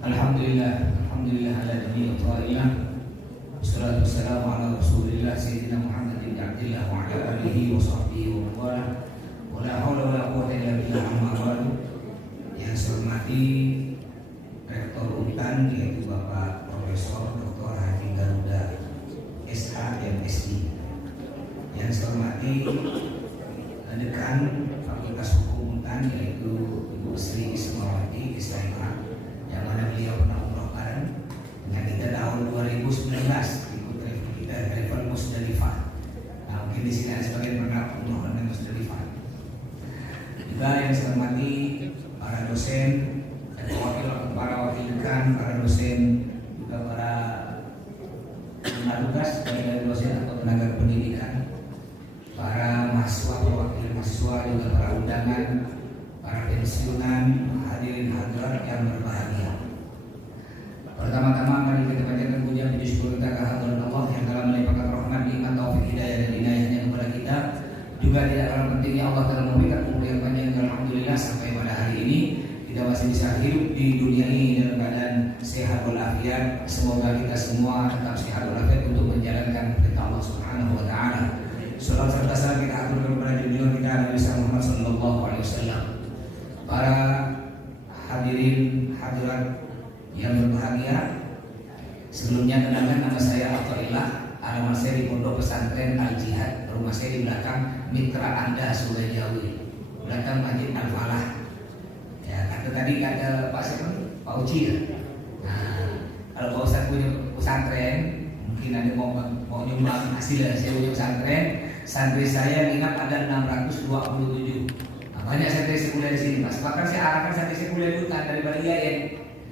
Alhamdulillah, alhamdulillah ala nabi wa wassalatu wassalamu ala rasulillah sayyidina Muhammad bin Abdillah wa ala alihi wa sahbihi wa wala wa la hawla wa la quwwata illa billah amma ba'du. Yang saya hormati Rektor Untan yaitu Bapak Profesor Dr. Haji Garuda SH MSc. Yang saya hormati Dekan Fakultas Hukum Untan yaitu Ibu Sri Ismawati SIMA, yang mana beliau pernah umroh bareng dengan kita tahun 2019 ikut kita travel Musdalifah. Nah, mungkin di sini ada sebagian pernah umroh dengan Musdalifah. Juga yang saya hormati para dosen, para wakil dekan, para dosen, juga para petugas baik dari dosen atau tenaga pendidikan, para mahasiswa, wakil mahasiswa, juga para undangan, para pensiunan, hadirin hadirat yang berbahagia. Pertama-tama mari kita panjatkan puja puji syukur kita kehadirat Allah yang telah melimpahkan rahmat, nikmat, taufik, hidayah dan inayahnya kepada kita. Juga tidak kalah pentingnya Allah telah memberikan umur yang panjang, alhamdulillah sampai pada hari ini kita masih bisa hidup di dunia ini dalam keadaan sehat walafiat. Semoga kita semua tetap sehat walafiat untuk menjalankan perintah Allah Subhanahu wa taala. Salam serta salam kita aturkan kepada junjungan kita Nabi Muhammad sallallahu alaihi wasallam. Para hadirin hadirat yang berbahagia, sebelumnya kenalkan nama saya Athaillah, alamat saya di Pondok Pesantren Al Jihad, rumah saya di belakang Mitra Anda Sungai Jawi, belakang Masjid Al Falah. Ya, kata tadi kata Pak siapa? Pak Uci ya. Nah, kalau Pak Ustaz punya pesantren, mungkin ada mau nyumbang hasil saya punya pesantren. Santri saya ingat ada 627. Banyak santri saya kuliah di sini, Mas. Bahkan saya arahkan santri saya kuliah di hutan daripada IAIN.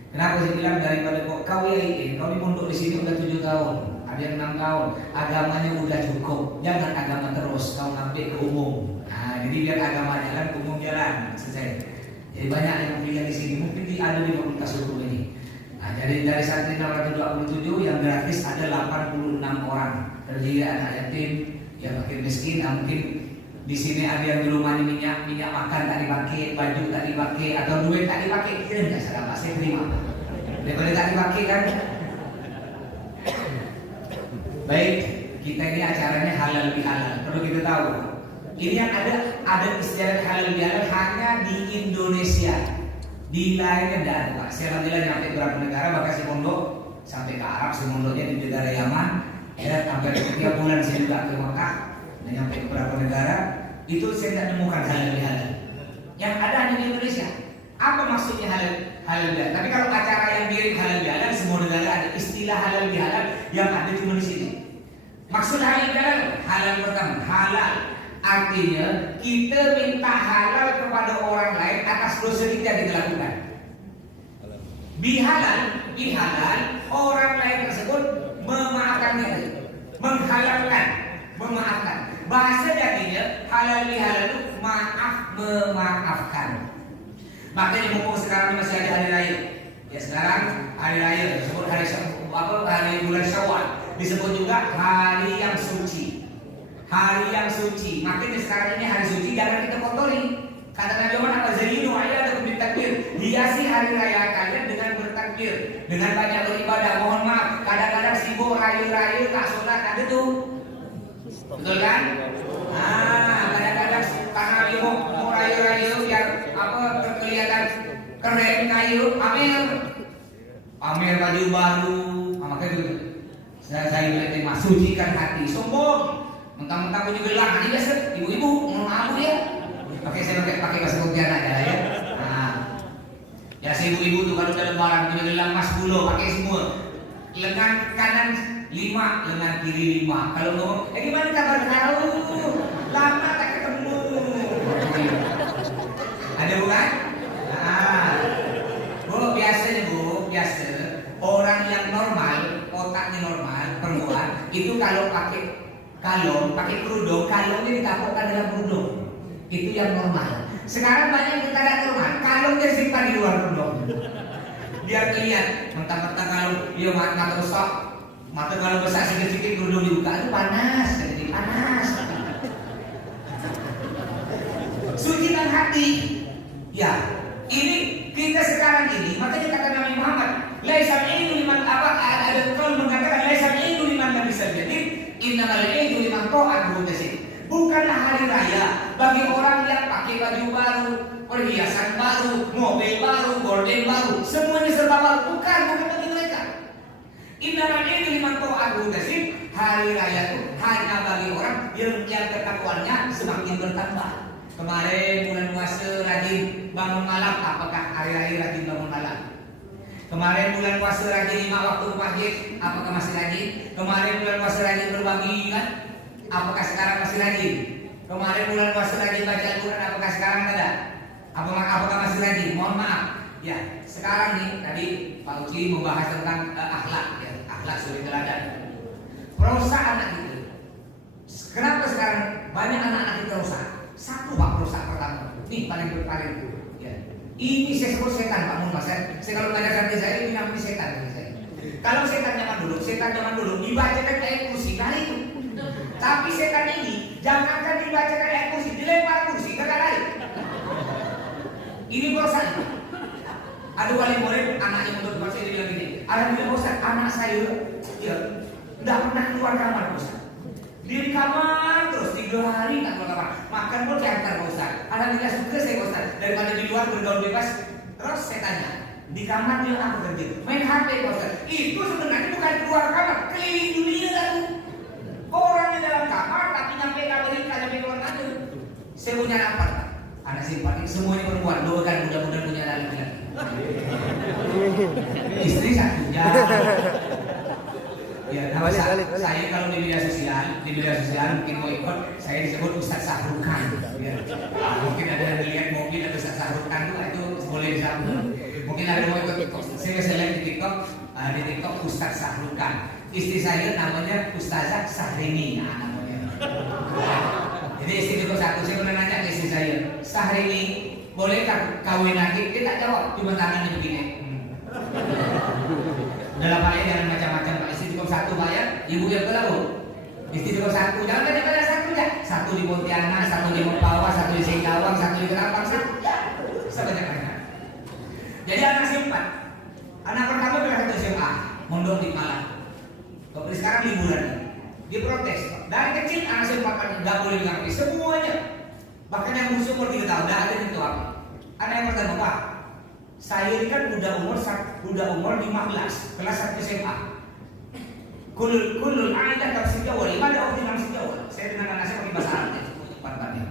Kenapa saya bilang daripada kau IAIN? Kau di pondok di sini udah 7 tahun, ada yang 6 tahun. Agamanya udah cukup. Jangan agama terus, kau ngambil ke umum. Nah, jadi biar agama jalan, ke umum jalan. Selesai. Jadi banyak yang kuliah di sini. Mungkin ada di fakultas hukum ini. Nah, jadi dari santri 627 yang gratis ada 86 orang. Terdiri anak yatim, yang fakir miskin. Nah, mungkin di sini ada yang di rumah minyak makan tak dipakai, baju tak dipakai, atau duit tak dipakai. Kira nggak salah, saya terima. Daripada tak dipakai kan. Baik, kita ini acaranya halal bihalal. Perlu kita tahu. Ini yang ada istilah halal bihalal hanya di Indonesia. Di lainnya tidak ada. Pak, saya alhamdulillah nyampe beberapa negara, bahkan si pondok sampai ke Arab, si pondoknya di negara Yaman. Ya, sampai 3 bulan saya juga ke Mekah. Nyampe ke beberapa negara, itu saya tidak menemukan halal bihalal. Yang ada hanya di Indonesia. Apa maksudnya halal bihalal? Tapi kalau acara yang mirip halal bihalal, semua negara ada istilah halal bihalal yang ada cuma di sini. Maksud halal bihalal, halal pertama, halal artinya kita minta halal kepada orang lain atas dosa kita yang kita lakukan. Bihalal orang lain tersebut memaafkannya, menghalalkan, memaafkan. Bahasa jadinya halal bihalal itu maaf memaafkan. Makanya mumpung sekarang masih ada hari raya. Ya sekarang hari raya disebut hari bulan Syawal, disebut juga hari yang suci. Hari yang suci. Makanya sekarang ini hari suci jangan kita kotori. Kata Nabi Muhammad apa zayyinu ayyadakum bitakbir. Hiasi hari raya kalian dengan bertakbir, dengan banyak beribadah. Mohon maaf, kadang-kadang sibuk rayu-rayu tak sholat ada tuh. Betul kan? Nah, kadang-kadang karena dia mau rayu-rayu biar kelihatan keren kayu, pamer baju baru, makanya itu saya bilang sucikan hati, sombong, mentang-mentang punya gelang, ini biasa ibu-ibu mau malu ya, saya pakai bahasa Pontianak aja ya. Nah, ya si ibu-ibu tuh kalau dalam barang punya gelang emas 10 pakai semua, lengan kanan 5, lengan kiri 5. Kalau ngomong, gimana kabar kau? Lama tak ketemu. Ada bukan? Nah, biasa orang yang normal, otaknya normal, perempuan itu kalau pakai kalung, pakai kerudung, kalungnya ditampakkan dalam kerudung. Itu yang normal. Sekarang banyak yang tidak normal, kalungnya simpan di luar kerudung. Biar kelihatan, mentang-mentang kalau dia mata besar. Mata kalau besar sedikit-sedikit kerudung dibuka itu panas, jadi panas. Sucikan hati. Ya, ini kita sekarang ini, makanya kata Nabi Muhammad, Laisa idu liman apa ada kalau mengatakan laisa idu liman lam bisajadin, innamal idu liman ta'atuhu tasik. Bukanlah hari raya bagi orang yang pakai baju baru, perhiasan baru, mobil baru, gorden baru, semuanya serba baru. Bukan bagi mereka. Innamal idu liman ta'atuhu tasik. Hari raya itu hanya bagi orang yang ketakuannya semakin bertambah. Kemarin bulan puasa rajin bangun malam, apakah hari-hari rajin bangun malam? Kemarin bulan puasa rajin 5 waktu ke masjid, apakah masih rajin? Kemarin bulan puasa rajin berbagi kan? Apakah sekarang masih rajin? Kemarin bulan puasa rajin baca Al-Quran, apakah sekarang ada? Apakah masih rajin? Mohon maaf. Ya, sekarang nih tadi Pak Uci membahas tentang akhlak, ya, akhlak suri teladan. Perusak anak itu. Kenapa sekarang banyak anak-anak itu rusak? Satu Pak perusak pertama. Nih paling ya. Ini saya sebut setan Pak Mun. Saya kalau belajar sampai saya ini namanya setan saya. Kalau setan zaman dulu dibacakan ayat kursi kali itu. Tapi setan ini jangankan dibacakan ayat kursi, dilempar kursi ke kali. Ini perusak. Ada wali murid anaknya menurut Pak saya dia bilang gini, alhamdulillah Ustaz, anak saya ya tidak pernah keluar kamar Ustaz. Di kamar terus 3 hari tak keluar kamar. Makan pun diantar Ustaz. Alhamdulillah suka saya Ustaz. Daripada di luar bergaul bebas. Terus saya tanya, di kamar dia apa kerja? Main HP Ustaz. Itu sebenarnya bukan keluar kamar, keliling dunia kan. Orang di dalam kamar tapi nyampe Amerika, nyampe luar negeri. Saya punya apa? Anak simpati semuanya perempuan. Doakan mudah-mudahan punya laki-laki. Istri satu ya, nama saya kalau di media sosial mungkin mau ikut, saya disebut Ustaz Sahrukan. Ya. Mungkin ada yang lihat mobil atau Ustaz Sahrukan itu boleh disambut. Mungkin ada mau ikut, saya bisa lihat di TikTok Ustaz Sahrukan. Istri saya namanya Ustazah Sahrini, namanya. Jadi istri itu satu, saya pernah nanya ke istri saya, Sahrini, bolehkah kawin lagi? Dia tak jawab, cuma tangannya begini. Dalam hal ini jangan macam-macam Pak. Istri cukup satu Pak ya, ibu yang berlalu. Istri cukup satu, jangan banyak-banyak satu ya. Satu di Pontianak, satu di Mempawah, satu di Singkawang, satu di Kelapang, satu ya. Sebanyak-banyak. Jadi anak simpan. Anak pertama kelas 1 SMA, mondok di Malang. Tapi sekarang liburan. Dia protes. Dari kecil anak simpan nggak boleh mengerti semuanya. Bahkan yang musuh umur 3 tahun, nggak ada itu apa. Anak yang pertama Pak. Saya ini kan udah umur 15, kelas 1 SMA. Kulul ada tafsir Jawa, ada orang tafsir Jawa. Saya dengan anak saya pakai bahasa Arab cepat-cepatnya.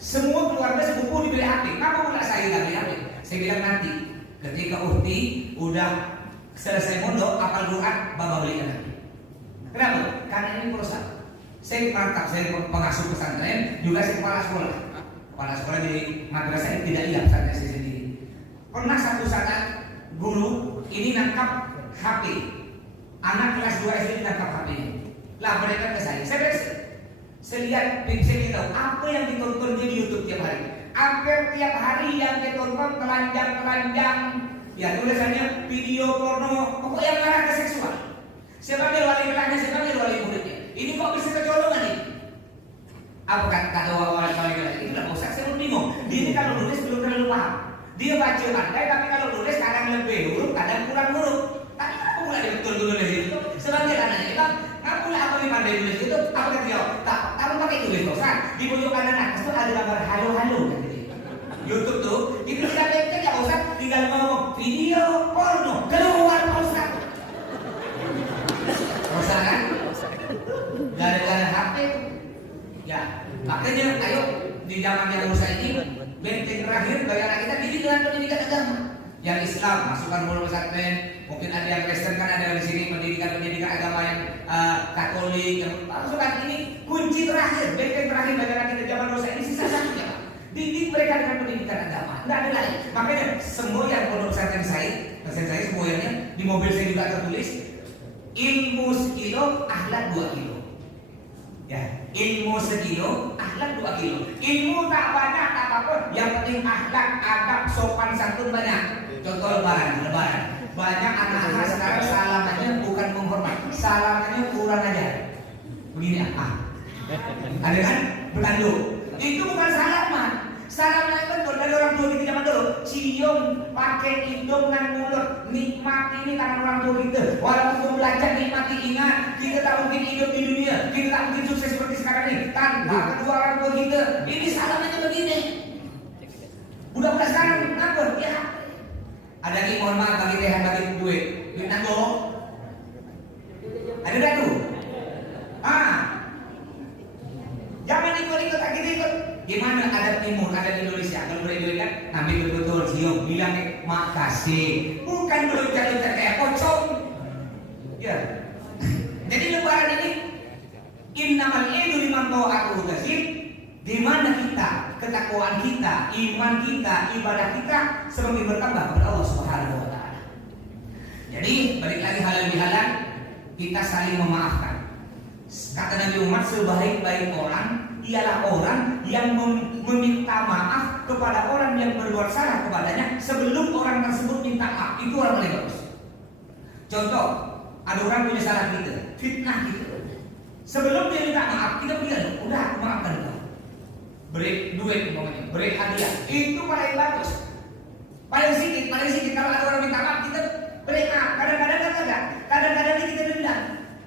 Semua keluarga sepupu dibeli HP. Kenapa pula saya nggak beli HP? Saya bilang nanti ketika Uhti udah selesai mondok, apal Quran, Bapak belikan HP. Kenapa? Karena ini perusahaan. Saya mantap, saya pengasuh pesantren, juga saya kepala sekolah. Kepala sekolah di madrasah ini tidak iya pesantren saya sendiri. Pernah satu saat guru ini nangkap HP, anak kelas 2 SD nangkap HP ini. Lah mereka ke saya lihat, saya tahu apa yang ditonton di YouTube tiap hari. Hampir tiap hari yang ditonton telanjang, ya tulisannya video porno, pokoknya yang mengarah ke seksual. Siapa panggil wali kelasnya, siapa panggil wali muridnya. Ini kok bisa kecolongan nih? Apa kata wali kelas? Itu tidak usah, saya bingung. Dia kalau nulis belum terlalu paham. Dia baca pandai, tapi kalau nulis kadang lebih huruf, kadang kurang huruf. Tapi kenapa pula dia betul nulis itu? Sebagai anaknya, Bang, kamu pula apa yang pandai nulis itu? Apa kata dia? Tak, kamu pakai tulis tosan. Di pojok kanan atas itu ada gambar halo. YouTube tuh, itu tidak ada ya Ustaz, tinggal ngomong video porno keluar Ustaz. Rusak kan? Gara-gara HP itu. Ya, makanya ayo di zaman yang rusak ini. Benteng terakhir bagi anak kita dididik dengan pendidikan agama. Yang Islam masukkan mulu pesantren, mungkin ada yang Kristen kan ada di sini pendidikan agama yang Katolik, yang masukkan ini kunci terakhir, benteng terakhir bagi anak kita zaman dosa ini sisa satunya. Didik mereka dengan pendidikan agama, tidak ada lain. Makanya semua yang pondok pesantren saya semuanya di mobil saya juga tertulis ilmu sekilo, akhlak 2 kilo. Ya, ilmu sekilo, akhlak 2 kilo. Ilmu tak banyak tak apapun, yang penting akhlak, adab, sopan santun banyak. Contoh lebaran. Banyak anak-anak sekarang salamannya bukan menghormat, salamannya kurang ajar. Begini ada kan? Bertanduk. Itu bukan salaman. Salaman betul dari orang tua kita zaman dulu. Cium pakai hidung dan mulut. nikmat ini tangan orang tua kita. Walaupun belajar nikmati, ingat kita tak mungkin hidup di dunia, kita tak mungkin sukses seperti sekarang ini tanpa kedua orang tua kita. Ini salahnya begini. Budak-budak sekarang apa? Ya. Ada lagi mohon maaf bagi Rehan bagi duit nanggo. Ada dah tu. Jangan ikut-ikut, tak kita ikut. Gimana ada timur, ada di Indonesia. Kalau boleh duit kan, ambil betul-betul siung, bilang makasih. Bukan belum-belum kayak pocong. Ya. Jadi lebaran ini innamal idu liman ta'atuhu kasih. Di mana kita, ketakwaan kita, iman kita, ibadah kita semakin bertambah kepada Allah Subhanahu wa taala. Jadi balik lagi halal bihalal, kita saling memaafkan. Kata Nabi Muhammad, sebaik-baik orang ialah orang yang meminta maaf kepada orang yang berbuat salah kepadanya sebelum orang tersebut minta maaf. Itu orang paling bagus. Contoh, ada orang punya salah kita, fitnah kita. Sebelum dia minta maaf, kita bilang, udah aku maafkan kau. Beri duit umpamanya, beri hadiah. Itu paling bagus. Paling sedikit kalau ada orang minta maaf, kita beri maaf. Kadang-kadang kita dendam.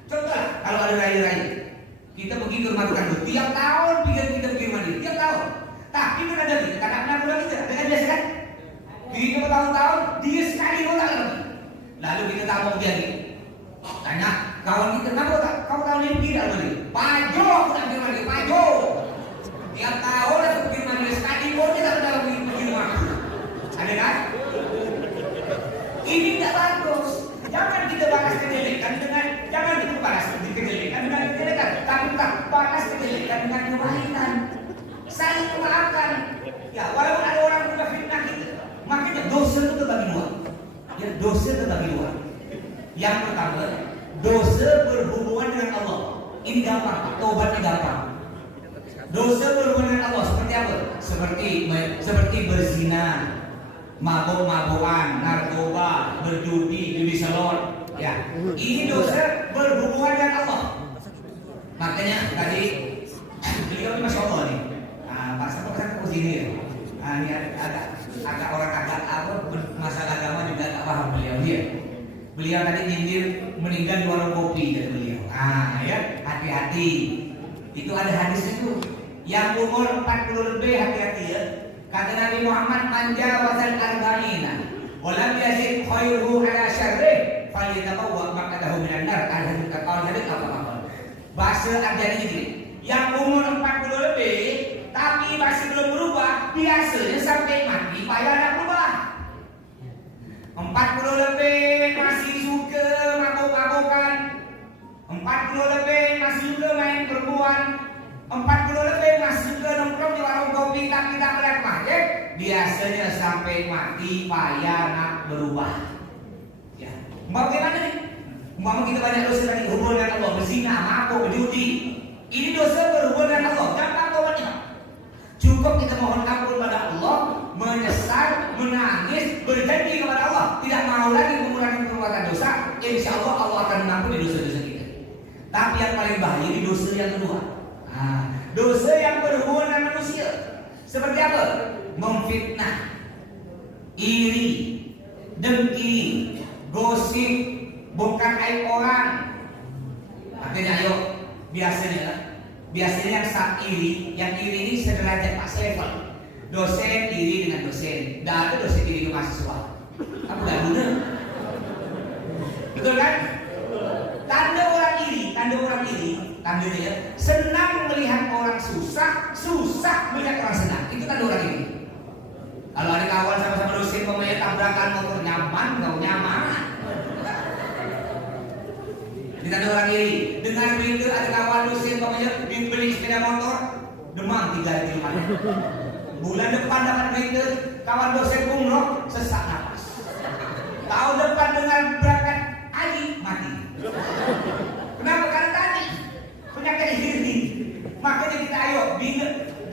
Contoh, kalau ada raya-raya, kita pergi ke rumah tukang itu tiap tahun, kita pergi rumah dia tiap tahun. Tapi pun ada kita, kadang-kadang pulang kita, dengan biasa kan? Pergi bertahun-tahun, dia sekali orang lagi. Lalu kita tak mau dia. Tanya kawan kita, kenapa tak? Kau tahun ini pergi tak lagi? Pajo, aku nak pergi rumah dia, pajo. Tiap tahun aku pergi rumah dia sekali pun dia tak pernah pergi rumah. Ada kan? Ini tak bagus. Jangan kita balas kejelekan dengan kejelekan, tapi tak balas kejelekan dengan kebaikan. Saling memaafkan. Ya, walaupun ada orang sudah fitnah kita, makanya dosa itu terbagi dua. Ya, dosa terbagi dua. Yang pertama, dosa berhubungan dengan Allah. Ini gampang, taubatnya gampang. Dosa berhubungan dengan Allah seperti apa? Seperti berzina, mabuk-mabukan, narkoba, berjudi, judi slot. Ya, ini dosa berhubungan dengan Allah. Makanya tadi beliau ini masya Allah nih. Pak Sapo kan ke sini ya. Ini agak orang apa masalah agama juga tak paham beliau dia. Beliau tadi nyindir meninggal di warung kopi dari beliau. Ya, hati-hati. Itu ada hadisnya tuh. Yang umur 40 lebih hati-hati ya. Kata Nabi Muhammad, manja wasal arba'ina walam yazid khairuhu ala syarrih falyatabawwa maq'adahu minan nar. Ada kata hadis apa? Bahasa Arabnya gini. Yang umur 40 lebih tapi masih belum berubah, biasanya sampai mati payah nak berubah. 40 lebih masih suka mabuk-mabukan, 40 lebih masih suka main perempuan, 40 lebih masih suka nongkrong di warung kopi tapi tak melihat masjid, biasanya sampai mati payah nak berubah. Ya, bagaimana nih? Umpama kita banyak dosa tadi hubungan dengan Allah, berzina, mabuk, berjudi. Ini dosa berhubungan dengan Allah. Gampang taubatnya. Cukup kita mohon ampun pada Allah, menyesal, menangis, berjanji kepada Allah, tidak mau lagi mengulangi perbuatan dosa. Insya Allah Allah akan mengampuni dosa-dosa kita. Tapi yang paling bahaya di dosa yang kedua. Dosa yang berhubungan dengan manusia. Seperti apa? Memfitnah, iri, dengki, gosip, bukan aib orang. Akhirnya ayo, biasanya yang iri ini sederajat Pak Sevel. Dosen iri dengan dosen, tidak ada dosen iri ke mahasiswa. Apa gak guna? Betul kan? Tanda orang iri, tandanya senang melihat orang susah melihat orang senang. Itu tanda orang iri. Kalau ada kawan sama-sama dosen pemain tabrakan motor nyaman, kau nyaman. Kita ada orang iri. Dengan berita ada kawan dosen pokoknya beli sepeda motor demam 3 hari lemari. Bulan depan dapat berita kawan dosen umroh sesak nafas. Tahun depan dengan berangkat haji mati. Kenapa? Karena tadi penyakit iri. Makanya kita ayo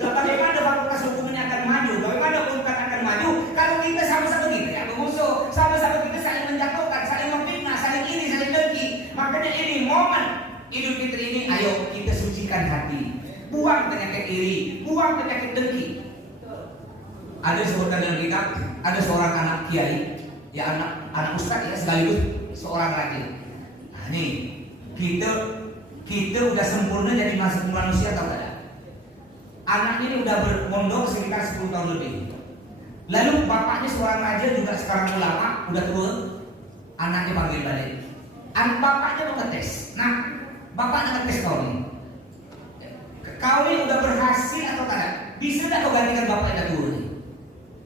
bagaimana fakultas hukum ini akan maju? Bagaimana hukum akan maju? Kalau kita sama-sama kita yang mengusung, sama-sama kita saling menjatuhkan, saling memfitnah, saling iri, saling dengki. Makanya ini momen Idul Fitri ini, ayo kita sucikan hati, buang penyakit iri, buang penyakit dengki. Ada sebutan dalam kitab, ada seorang anak kiai, ya anak anak ustaz ya sekaligus seorang rajin. Nah nih kita udah sempurna jadi manusia atau tidak? Anaknya ini udah bermondok sekitar 10 tahun lebih. Lalu bapaknya seorang raja juga sekarang ulama, udah tua. Anaknya panggil balik. Bapaknya mau ngetes. Nah, bapak ngetes kau nih. Kau ini udah berhasil atau tidak? Bisa tidak kau gantikan bapak yang tua ini?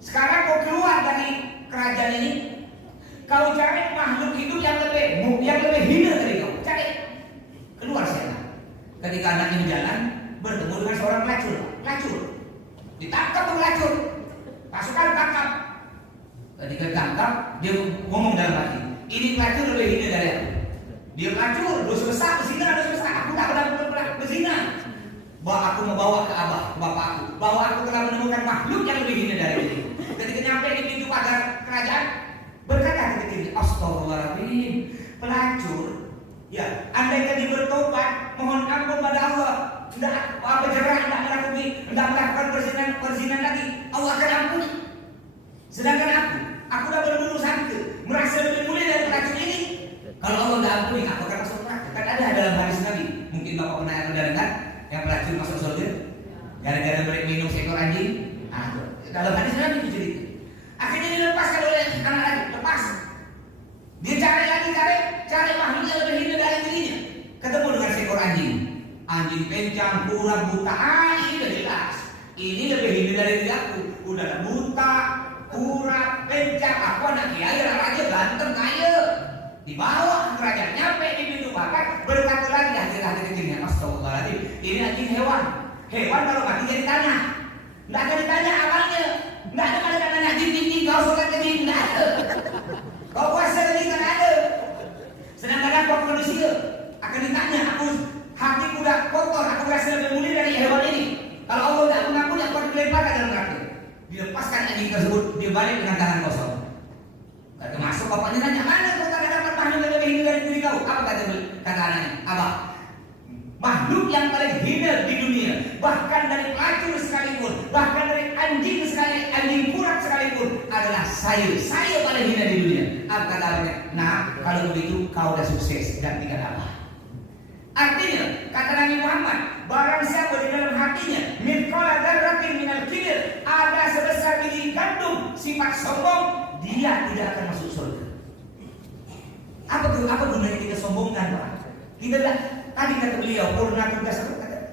Sekarang kau keluar dari kerajaan ini, kau cari makhluk hidup yang lebih hina dari kau. Cari keluar sana. Ketika anak ini jalan, bertemu dengan seorang pelacur. Ditangkap pelacur. Pasukan tangkap. Ketika tangkap, dia ngomong dalam hati, ini pelacur lebih hina dari aku. Dia pelacur, dosa besar, berzina. Aku tak pernah berzina. Bahwa aku mau bawa ke abah, ke bapak aku, bahwa aku telah menemukan makhluk yang lebih hina dari ini. Ketika nyampe di pintu pagar kerajaan, berkata ketika ini, astagfirullahaladzim, pelacur. Ya, andaikan dia bertobat, mohon ampun pada Allah, tidak bercerai, tidak melakukan perzinahan lagi, Allah akan ampuni. Sedangkan aku dah berburu sangka, merasa lebih mulia dari pelacur ini. Kalau Allah dah ampuni, aku akan masuk neraka. Kan ada dalam hadis Nabi, mungkin bapak pernah dengar, yang pelacur masuk surga, gara-gara mereka minum seekor anjing. Dalam hadis Nabi itu cerita. Akhirnya dilepaskan oleh anak lagi, lepas. Dia cari makhluk yang lebih hina dari dirinya. Ketemu dengan seekor anjing. Anjing pencang, pura, buta. Ini udah jelas. Ini lebih hina dari diri aku. Udah buta, pura, pencang. Aku anak kiai, raja ganteng kaya. Dibawa ke kerajaan, nyampe di pintu pagar, berkata lagi akhir-akhir kecilnya, astagfirullahaladzim, ini anjing hewan. Hewan kalau mati jadi tanah. Nggak akan ditanya amalnya. Nggak ada nanya jin, kau sholat ke jin, nggak ada. Kau puasa ke jin, nggak ada. Sedangkan aku manusia akan ditanya, aku hati udah kotor, aku berasa lebih mulia dari hewan ini. Kalau Allah tidak mengampuni, aku akan dilempar ke dalam neraka. Dilepaskan anjing tersebut, dia balik dengan tangan kosong. Gak termasuk bapaknya nanya, mana kau tak dapat makhluk yang lebih hina dari diri kau? Apa kata anaknya? Abah, makhluk yang paling hina di dunia, bahkan dari pelacur sekalipun, bahkan dari anjing kurak sekalipun, adalah saya paling hina di dunia. Apa kata anaknya? Nah, kalau begitu kau dah sukses, gantikan apa? Artinya, kata Nabi Muhammad, barang siapa di dalam hatinya mithqala dzarratin minal kibr, ada sebesar biji gandum sifat sombong, dia tidak akan masuk surga. Apa gunanya kita sombongkan, Pak? Kita tadi kata beliau purna tugas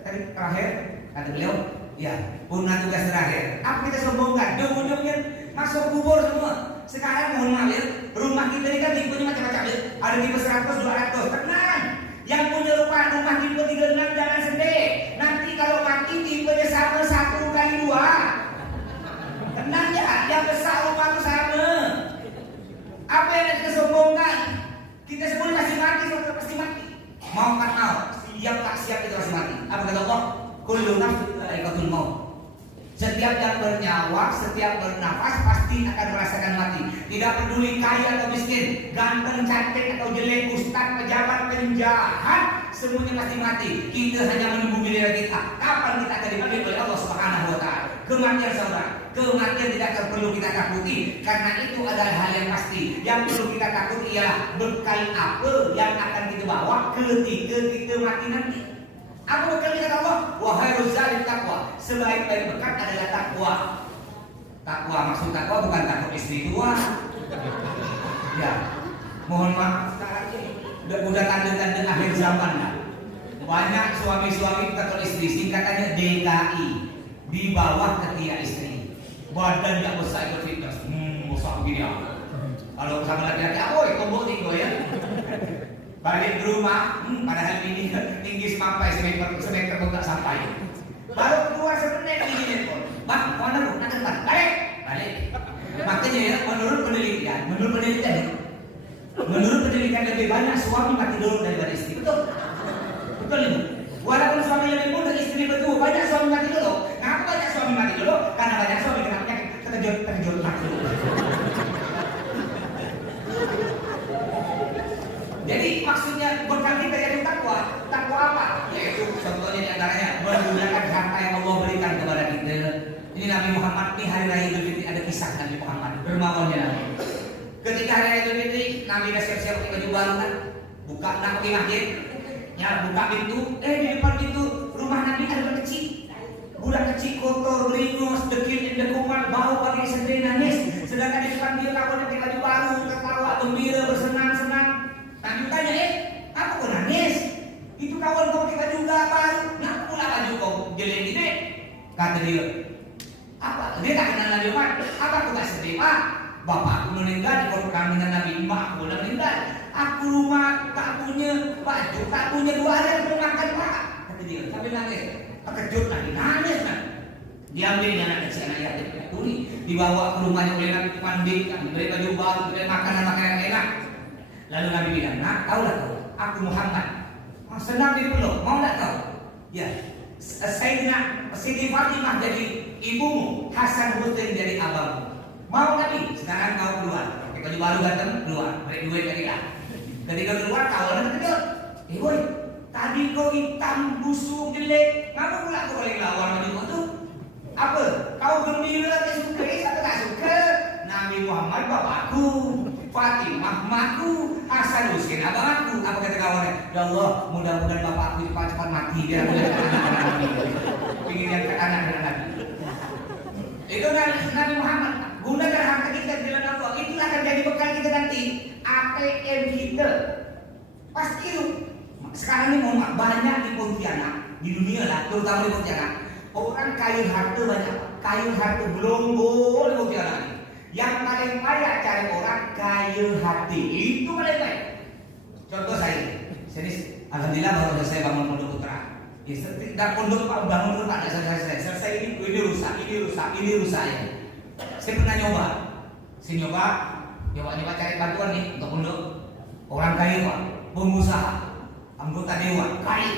tadi terakhir kata beliau, ya purna tugas terakhir. Apa kita sombongkan? Ujung-ujungnya masuk kubur semua. Sekarang mohon maaf ya, rumah kita ini kan tipenya macam-macam ya. Ada tipe 100, 200. Tenang. Yang punya rumah tipe 36 jangan sedih. Nanti kalau mati tipenya sama 1 kali 2. Tenang ya, yang besar rumah itu sama. Apa yang kita sombongkan? Kita semua pasti mati. Mau tak mau, siap tak siap itu pasti mati. Apa kata Allah? Kullu nafsin dha'iqatul maut. Setiap yang bernyawa, setiap bernafas pasti akan merasakan mati. Tidak peduli kaya atau miskin, ganteng, cantik atau jelek, ustaz, pejabat, penjahat, semuanya pasti mati. Kita hanya menunggu giliran kita. Kapan kita akan dipanggil oleh Allah Subhanahu wa taala? Kematian saudara, kematian tidak perlu kita takuti, karena itu adalah hal yang pasti. Yang perlu kita takuti ialah bekal apa yang akan kita bawa ketika kita mati nanti. Apa bekal kata Allah? Wahai rozali takwa, sebaik-baik bekal adalah takwa. Takwa, maksud takwa bukan takut istri tua. Ya, mohon maaf, udah tanda-tanda akhir zaman lah. Banyak suami-suami takut istri, singkatannya DKI, di bawah ketiak istri. Badan yang besar ikut fitness, besar begini apa? Kalau sama laki-laki, oi, tombol tinggal ya. Balik ke rumah, padahal ini tinggi sampai semeter pun tak sampai. Baru keluar sebenarnya begini pun. Bang, mana bu? Nak tempat? Balik. Makanya ya, menurut penelitian lebih banyak suami mati dulu daripada istri. Betul ini. Walaupun suami lebih muda, istri betul. Banyak suami mati dulu. Kenapa banyak suami mati dulu? Karena banyak suami kena penyakit terkejut mati dulu. Jadi maksudnya bekal kita yaitu takwa. Takwa apa? Yaitu contohnya diantaranya menggunakan harta yang Allah berikan kepada kita. Ini Nabi Muhammad, ini hari raya Idul Fitri ada kisah Nabi Muhammad. Bermawannya Nabi. Ketika hari Idul Fitri, Nabi dah siap-siap pakai baju baru kan, buka nak pergi masjid, ya buka pintu, di depan pintu rumah Nabi ada budak kecil. Budak kecil kotor, beringus, dekil, dekuman, bau pakai sedih nangis. Sedangkan di depan dia kawan pakai baju baru, tertawa, gembira, bersenang-senang. Nabi tanya, apa kau nangis? Itu kawan kau pakai baju baru, nak pula baju kau jelek ini? Kata dia, apa? Dia tak kenal Nabi Muhammad. Apa aku tak sedih Pak? Bapakku meninggal di kolong kami Nabi, emakku meninggal. Aku rumah tak punya baju, tak punya 2 hari untuk makan Pak. Kata dia, sampai nangis. Terkejut lagi, nangis kan. Diambilnya anak kecil, anak yatim, tuli, dibawa ke rumahnya oleh Nabi, mandikan, diberi baju baru, diberi makanan yang enak. Lalu Nabi bilang, nak, taulah kau, aku Muhammad. Senang dipeluk, mau tak kau? Ya, Sayyidina Siti Fatimah jadi ibumu, Hasan Hussein jadi abangmu. Mau Nabi? Sekarang kau keluar, pakai baju baru datang keluar, beri duit ke kita. Ketika keluar, kawan terkejut. Boy, tadi kau hitam, busuk, jelek, kenapa pula kau boleh lawan Nabi Muhammad tu? Apa? Kau gembira atau suka? Atau tak suka? Nabi Muhammad bapakku, Fatimah makku, Hasan Hussein abang aku. Apa kata kawannya? Ya Allah, mudah-mudahan bapakku cepat-cepat mati biar aku lihat anak-anak Nabi. Ingin lihat anak-anak Nabi. Itu Nabi Muhammad. Gunakan harta kita di jalan Allah. Itulah akan jadi bekal kita nanti. ATM kita. Pasti itu. Sekarang ini mohon banyak di Pontianak, di dunia lah, terutama di Pontianak. Orang kayu harta banyak. Kayu harta belum di Pontianak ini. Yang paling payah cari orang kayu hati. Itu paling payah. Contoh saya. Alhamdulillah baru selesai bangun pondok putra. Dan pondok Pak bangun Pak tidak selesai ini rusak ya. Saya pernah nyoba. Saya nyoba cari bantuan nih untuk pondok. Orang kaya Pak, pengusaha, anggota dewan, kaya.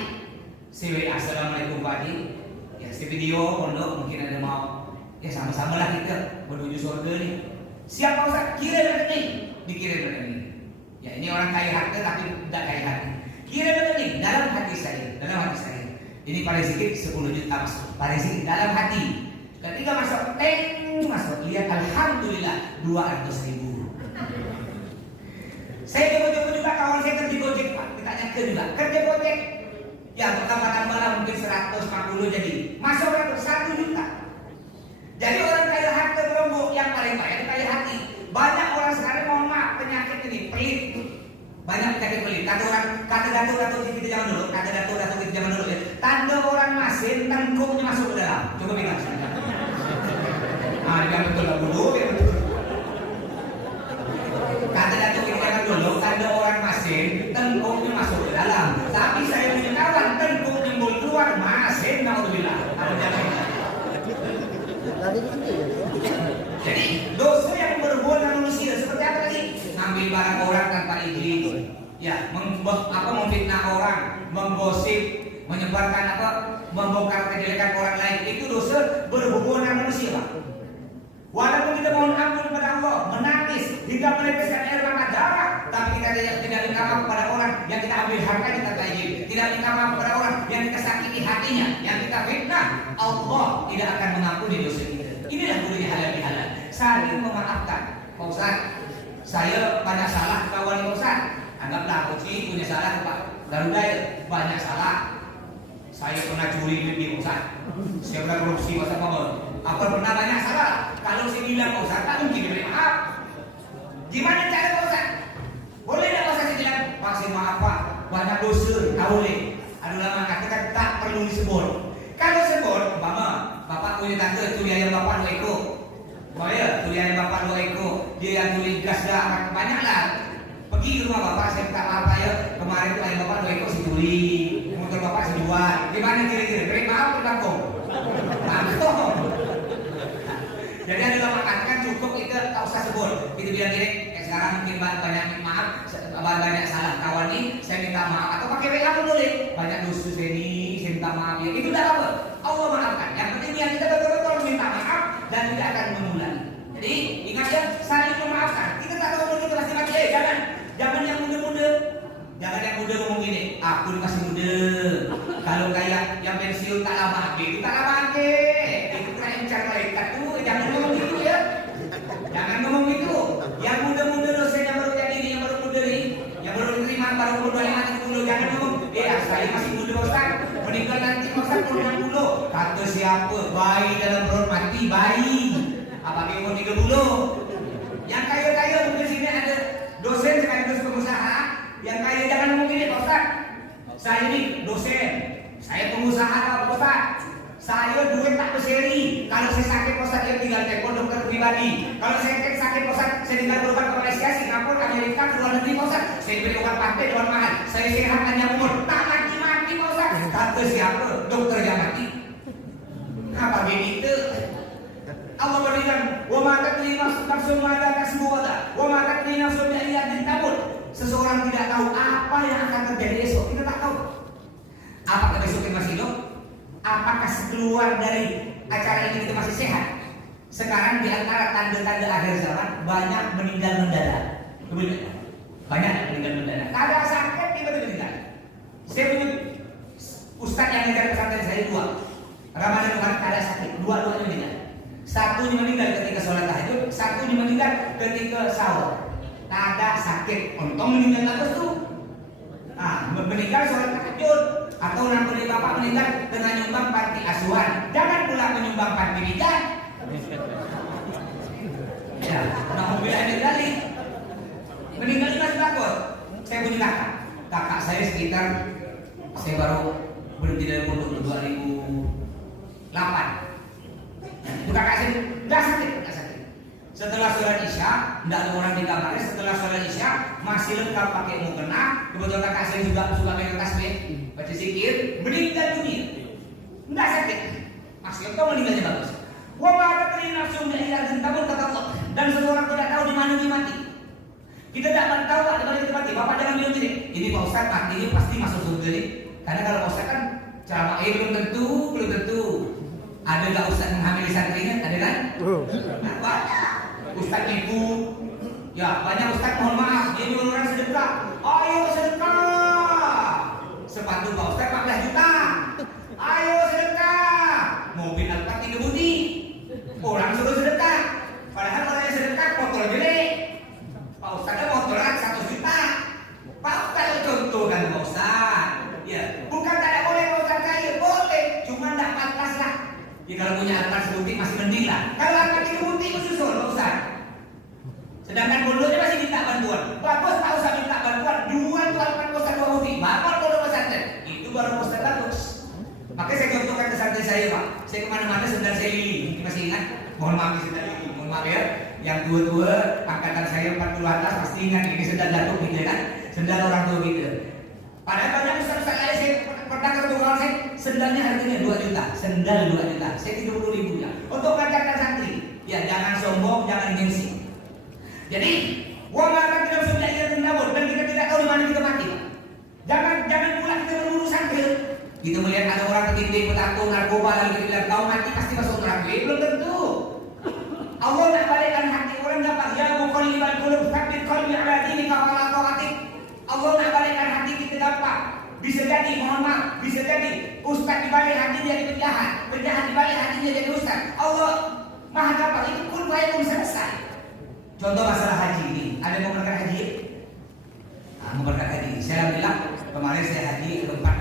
Saya assalamualaikum Pak Haji. Ya, saya video pondok mungkin ada mau. Ya sama-sama lah kita menuju surga nih. Siapa Ustaz? Kirim rekening. Dikirim rekening. Ya ini orang kaya harta tapi tidak kaya hati. Kirim rekening dalam hati saya. Ini paling sedikit 10 juta masuk. Paling sedikit dalam hati. Ketika masuk, lihat alhamdulillah 200.000. Saya coba juga kawan saya kerja Gojek Pak. Kita nyangka juga kerja Gojek. Ya tambah lah mungkin 140 jadi. Masuk 1 juta. Jadi orang kaya harta berombok yang paling kaya itu kaya hati. Banyak orang sekarang mohon maaf penyakit ini pelit. Banyak penyakit pelit. Kata datuk kita zaman dulu. Ya. Tanda orang masin tengkuknya masuk ke dalam. Coba bilang. Dia betul lah dulu. Kata datuk kita zaman dulu. Tanda orang masin tengkuknya masuk ke dalam. Tapi saya punya kawan tengkuk timbul keluar masin. Naudzubillah. Jadi dosa yang berhubungan dengan manusia seperti apa tadi? Ngambil barang orang tanpa izin, ya, memfitnah orang, menggosip, menyebarkan membongkar kejelekan orang lain. Itu dosa berhubungan dengan manusia, Pak. Walaupun kita mohon ampun kepada Allah, menangis hingga meneteskan air mata darah, tapi kita tidak minta maaf kepada orang yang kita ambil hartanya tanpa izin, tidak minta maaf kepada orang yang kita sakiti hatinya, yang kita fitnah, Allah tidak akan mengampuni dosa kita. Inilah budaya halal bihalal. Saling memaafkan. Pak Ustaz, saya banyak salah kawan Pak Ustaz. Anggaplah Uci punya salah Pak Garuda banyak salah. Saya pernah curi duit Pak Ustaz. Saya pernah korupsi Pak Ustaz. Apa pernah banyak salah? Kalau saya bilang Pak Ustaz, tak mungkin diberi maaf. Gimana cara Pak Ustaz? Boleh tak Pak Ustaz saya bilang, Pak saya maaf Pak, banyak dosa, tak boleh. Ada ulama katakan tak perlu disebut. Kalau sebut, Bapak punya tangga, tuli ayam Bapak 2 ekor. Tuli ayam Bapak 2 ekor. Dia yang tuli gas dah, banyaklah. Pergi ke rumah Bapak, saya minta maaf ya. Kemarin tu ayam Bapak 2 ekor saya tuli. Motor Bapak saya jual. Gimana kira-kira? Beri maaf ke belakang? Langsung. Jadi ada ulama katakan cukup kita tak usah sebut. Kita bilang gini, sekarang mungkin banyak maaf, banyak salah kawan ni, saya minta maaf. Atau pakai WA pun boleh. Banyak dosa saya ni, saya minta maaf ya. Itu dah apa? Allah maafkan. Yang penting yang kita betul-betul minta maaf dan tidak akan mengulangi. Jadi ingat ya, saling memaafkan. Kita tak tahu umur kita masih mati. Jangan yang muda-muda. Jangan yang muda ngomong gini, aku masih muda. Kalau kayak yang pensiun tak lama itu tak lama itu kena mencari malaikat tu. Jangan ngomong gitu ya. Jangan ngomong gitu. Yang muda-muda dosa Ustaz umur 60. Kata siapa? Bayi dalam perut mati, bayi. Apa dia umur 30? Yang kaya-kaya mungkin sini ada dosen sekaligus pengusaha. Yang kaya jangan ngomong gini Pak Ustaz. Saya ini dosen, saya pengusaha Pak Ustaz. Saya duit tak berseri. Kalau saya sakit Pak Ustaz, dia tinggal telepon dokter pribadi. Kalau saya sakit Pak Ustaz, saya tinggal berobat ke Malaysia, Singapura, Amerika, ke luar negeri Pak Ustaz. Saya beri obat pantai dengan mahal. Saya sehat hanya umur. Tak mati-mati Pak Ustaz. Kata siapa? Dokter yang mati. Apa gini itu? Allah berikan, wa ma tadri nafsun madza kasbu ghadan, wa ma tadri nafsun bi ayyi ardin tamut. Seseorang tidak tahu apa yang akan terjadi esok. Kita tak tahu. Apakah besok kita masih hidup? Apakah keluar dari acara ini kita masih sehat? Sekarang di antara tanda-tanda akhir zaman banyak meninggal mendadak. Banyak meninggal mendadak. Ada sakit tiba-tiba meninggal. Saya punya ustaz yang ngajar pesantren saya 2. Ramadan kemarin ada sakit, dua-duanya meninggal. Satunya meninggal ketika sholat tahajud, satunya meninggal ketika sahur. Ada sakit, untung meninggal terus tuh. Meninggal sholat tahajud. Atau orang tua bapak meninggal dengan nyumbang panti asuhan. Jangan pula menyumbang panti pijat. Ya, nah mobil ini kali meninggal di masih takut. Saya punya kakak saya sekitar, saya baru berhenti dari pondok 2008. Itu kakak saya nggak sakit. Setelah sholat isya, tidak ada orang di kamarnya. Setelah sholat isya, masih lengkap pakai mukena. Kebetulan kakak saya juga suka pakai tasbih, baca zikir, meninggal dunia. Tidak sakit, masih lengkap meninggalnya bagus. Wa ma tadri nafsun bi ayyi ardin tamut, kata Allah. Dan seseorang tidak tahu di mana dia mati. Kita tidak tahu di mana dia mati. Bapak jangan bilang gini, ini Pak Ustaz matinya pasti masuk surga nih. Karena kalau Pak Ustaz kan ceramah belum tentu. Ada nggak Ustaz menghamili santrinya? Ada kan? Nah, banyak. Ustaz ibu, ya banyak Ustaz mohon maaf, dia nyuruh orang sedekah. Ayo sedekah. Sepatu Pak Ustaz 14 juta. Ayo sedekah. Mobil Alphard 3 budi. Orang suruh sedekah. Padahal orang yang sedekah motor jelek. Pak Ustaz ada motoran 1 juta. Pak Ustaz contoh kan Pak Ustaz. Ya, bukan tidak boleh Pak Ustaz kaya, boleh. Cuma tidak pantas lah. Ya kalau punya Alphard sedikit masih mending lah. Kalau Alphard 3 budi susul Pak Ustaz. Sedangkan pondoknya masih minta bantuan. Bagus tak usah minta bantuan. Jual tuan Ustaz 2 budi. Bapak pondok pesantren. Itu baru Ustaz bagus. Makanya saya contohkan ke santri saya Pak. Saya kemana-mana sendal saya lili. Masih ingat? Mohon maaf sendal lili. Mohon maaf ya. Yang tua-tua angkatan saya 40 atas pasti ingat ini sendal datuk gitu kan. Sendal orang tua gitu. Padahal banyak Ustaz lain saya pernah ketemu kawan saya. Sendalnya harganya 2 juta. Sendal 2 juta. Saya 30.000 ya. Untuk mengajarkan santri. Ya jangan sombong, jangan gengsi. Jadi, wa ma tadri nafsun bi ayyi ardin tamut, dan kita tidak tahu di mana kita mati. Jangan pula kita berurusan ke. Kita melihat ada orang ketindih, petatung, narkoba, lalu kita bilang kau mati pasti masuk neraka. Belum tentu. Allah nak balikkan hati orang dapat. Ya muqallibal qulub, tsabbit qalbi ala dinika wa ala taatik. Allah nak balikkan hati kita dapat. Bisa jadi, mohon maaf, bisa jadi ustaz di balik hati dia jadi penjahat di balik hati dia jadi ustaz. Allah Maha dapat, itu kun fayakun selesai. Contoh masalah haji ini, ada yang mau berangkat haji? Mau berangkat haji. Saya bilang kemarin saya haji keempat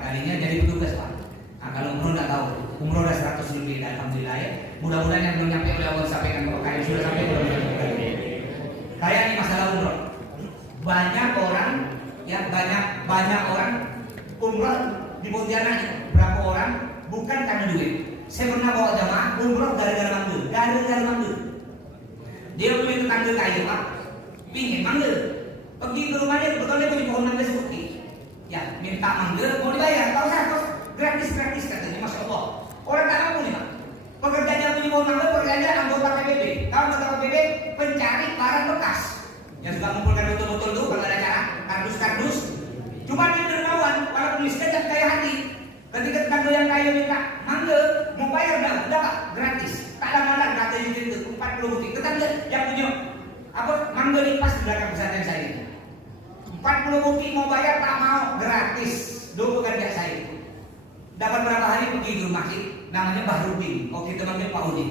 kalinya jadi petugas Pak. Kalau umroh tidak tahu, umroh udah 100 lebih, alhamdulillah ya. Mudah-mudahan yang belum nyampe oleh Allah sampaikan kalau kalian sudah sampai belum. Kayak ini masalah umroh. Banyak orang umroh di Pontianak. Berapa orang? Bukan karena duit. Saya pernah bawa jamaah umroh gara-gara manggil. Dia punya tetangga kaya Pak, pingin manggil. Pergi ke rumahnya, kebetulan dia punya pohon mangga seputih. Ya, minta manggil, mau dibayar, tahu saya kos gratis katanya, masya Allah. Orang tak mampu nih Pak. Pekerjaannya punya pohon mangga, pekerjaannya anggota PBB. Tahu anggota PBB pencari barang bekas. Yang suka mengumpulkan botol-botol tuh kalau ada acara, kardus. Cuma dia dermawan, walaupun miskin dan kaya hati. Ketika tetangga yang kaya minta manggil, mau bayar dapat gratis. Tak lama katanya itu 40 bukti. Tetangga yang punya mangga di pas di belakang pesantren saya. 40 bukti mau bayar tak mau gratis. Dulu kan biasa saya. Dapat berapa hari pergi ke rumah sih? Namanya Bahrudin. Oh kita panggil Pak Udin.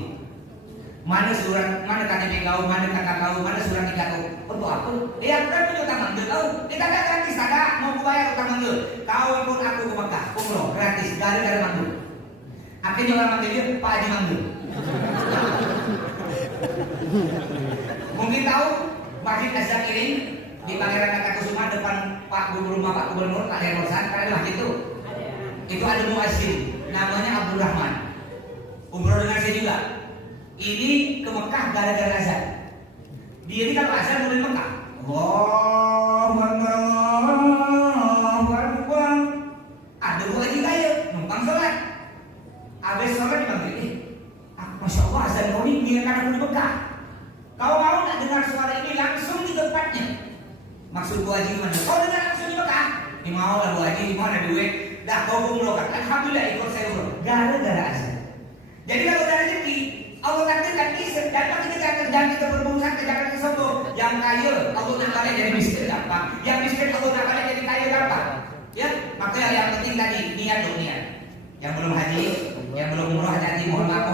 Mana surat, mana KTP kau, mana kakak kau, mana surat nikah kau? Untuk apa? Dia kan punya utang manggil kau. Dia kata gratis ada mau bayar utang manggil. Kau ikut aku ke Mekah, umroh gratis. gara-gara manggul. Akhirnya orang manggil dia Pak Haji Manggul. Mungkin tahu Masjid Az-Zakirin di Pangeran Kartakusuma depan rumah Pak Gubernur Pak Hernosan, kan ada masjid itu. Itu ada muazzin namanya Abdul Rahman. Umroh dengan saya juga. Ini ke Mekah gara-gara azan. Dia ini kalau azan mulai Mekah. Allahu Akbar, Allahu Akbar. Ada Bu Haji kaya numpang sholat. Habis sholat dipanggil, Masya Allah azan kau ini mengingatkan aku di Mekah. Kau mau tak dengar suara ini langsung di tempatnya? Maksud Bu Haji gimana? Kau dengar langsung di Mekah? Ini mau lah Bu Haji, mau ada duit. Dah kau umroh kan? Alhamdulillah ikut saya umroh. Gara-gara azan. Jadi kalau ada rezeki, Allah takdirkan isep. Datang kita kerjaan kita berbungsa kerjakan ke sombong. Yang kaya Allah nak balik jadi miskin gampang. Yang miskin Allah nak balik jadi kaya gampang. Ya, makanya yang penting tadi niat dong niat. Yang belum haji, yang belum umroh hati-hati mohon maaf.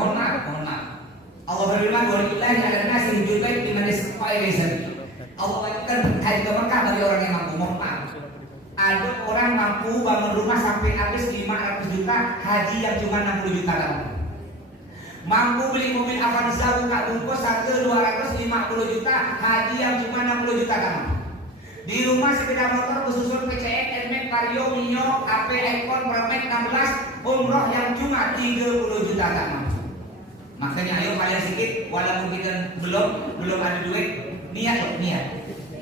Allah berfirman, "Walillahi 'alan nasi hajjul bait liman istata'a ilaihi sabila." Allah wajibkan haji ke Mekah bagi orang yang mampu. Mohon maaf. Ada orang mampu bangun rumah sampai habis 500 juta, haji yang cuma 60 juta kan. Mampu beli mobil Avanza buka bungkus 250 juta, haji yang cuma 60 juta kan. Di rumah sepeda motor bersusun PCX, NMAX, Vario, Mio, AP, iPhone, Promax 16, umroh yang cuma 30 juta kan. Makanya ayo kalian sedikit, walaupun kita belum ada duit, niat.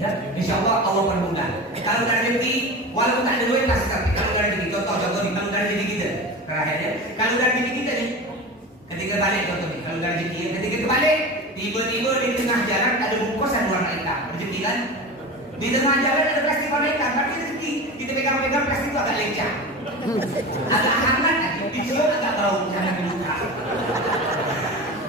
Ya, insya Allah permudah. Kalau ada rezeki, walaupun tak ada duit pasti tapi kalau ada rezeki, contoh nih, kalau ada rezeki kita, terakhir ya, kalau ada rezeki kita nih, ketika balik contoh nih, kalau ada rezeki, ketika kita balik, tiba-tiba di tengah jalan ada bungkusan warna hitam, rezeki kan? Di tengah jalan ada plastik warna hitam, tapi rezeki kita pegang-pegang plastik itu agak lecah, agak hangat, dicium agak bau, jangan dibuka.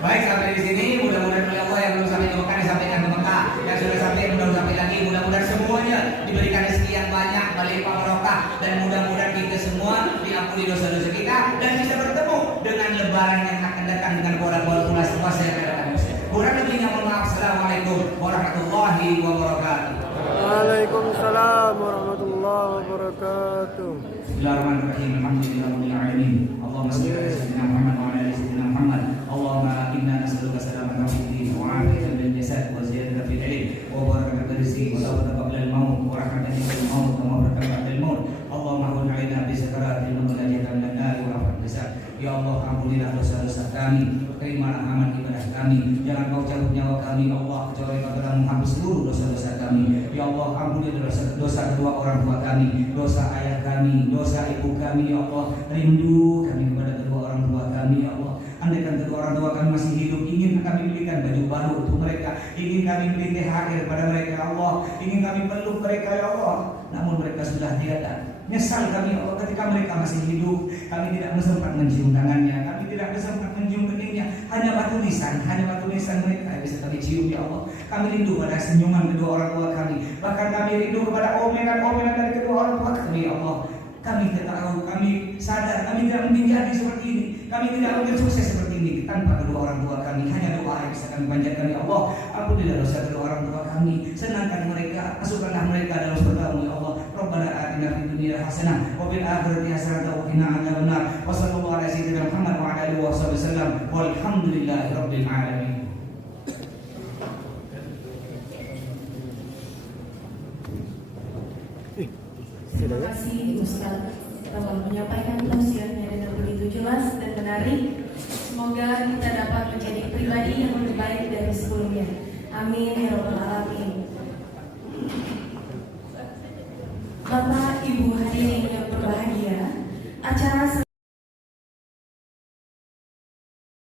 Baik, sampai di sini mudah-mudahan oleh Allah yang belum sampai ke Mekah disampaikan ke Mekah, yang sudah sampai belum sampai lagi, mudah-mudahan semuanya diberikan rezeki yang banyak, melimpah barokah, dan mudah-mudahan kita semua diampuni dosa-dosa kita dan bisa bertemu dengan lebaran yang akan datang dengan bola-bola pulas puasa yang akan datang. Kurang lebihnya mohon maaf. Assalamualaikum warahmatullahi wabarakatuh. Waalaikumsalam warahmatullahi wabarakatuh. Bismillahirrahmanirrahim. Alhamdulillahirabbil alamin. Allahumma shalli ala sayyidina Muhammad wa ala ali sayyidina Muhammad. Allahumma inna nas'aluka salamatan fid din wa 'afiyatan fil jasad wa ziyadatan fil ilm wa barakatan fil rizqi wa tawbatan qabla al-maut wa rahmatan fil maut wa maghfiratan ba'da al-maut. Allahumma hun 'alaina bi sakaratil maut wa najatan minan nar wa rahmatan hisab. Ya Allah, ampunilah dosa-dosa kami, terimalah amal ibadah kami, jangan kau cabut nyawa kami ya Allah kecuali kau telah menghapus seluruh dosa-dosa kami. Ya Allah, ampuni dosa kedua orang tua kami, dosa ayah kami, dosa ibu kami ya Allah. Rindu kami kepada kedua orang tua kami ya Allah. Andaikan kedua orang tua kami masih hidup, ingin kami belikan baju baru untuk mereka, ingin kami beri THR kepada mereka ya Allah, ingin kami peluk mereka ya Allah, namun mereka sudah tiada. Nyesal kami ya Allah ketika mereka masih hidup, kami tidak sempat mencium tangannya, kami tidak sempat mencium keningnya, hanya batu lisan mereka bisa kami cium ya Allah. Kami rindu pada senyuman kedua orang tua kami, bahkan kami rindu kepada omelan dari kedua orang tua kami ya Allah. Kami tidak tahu, kami sadar, kami tidak mungkin jadi seperti ini, kami tidak mungkin sukses seperti ini tanpa kedua orang tua kami. Hanya doa yang bisa kami panjatkan ya Allah. Ampunilah dosa kedua orang tua kami, senangkan mereka, masukkanlah mereka dalam surga-Mu ya Allah. Rabbana atina fid dunya hasanah wa fil akhirati hasanah wa qina adzabannar. Wa sallallahu ala sayyidina Muhammad wa ala alihi wasallam. Walhamdulillahi rabbil alamin. Terima kasih Ustaz telah menyampaikan tausiahnya dengan begitu jelas dan menarik. Semoga kita dapat menjadi pribadi yang lebih baik dari sebelumnya. Amin ya rabbal alamin.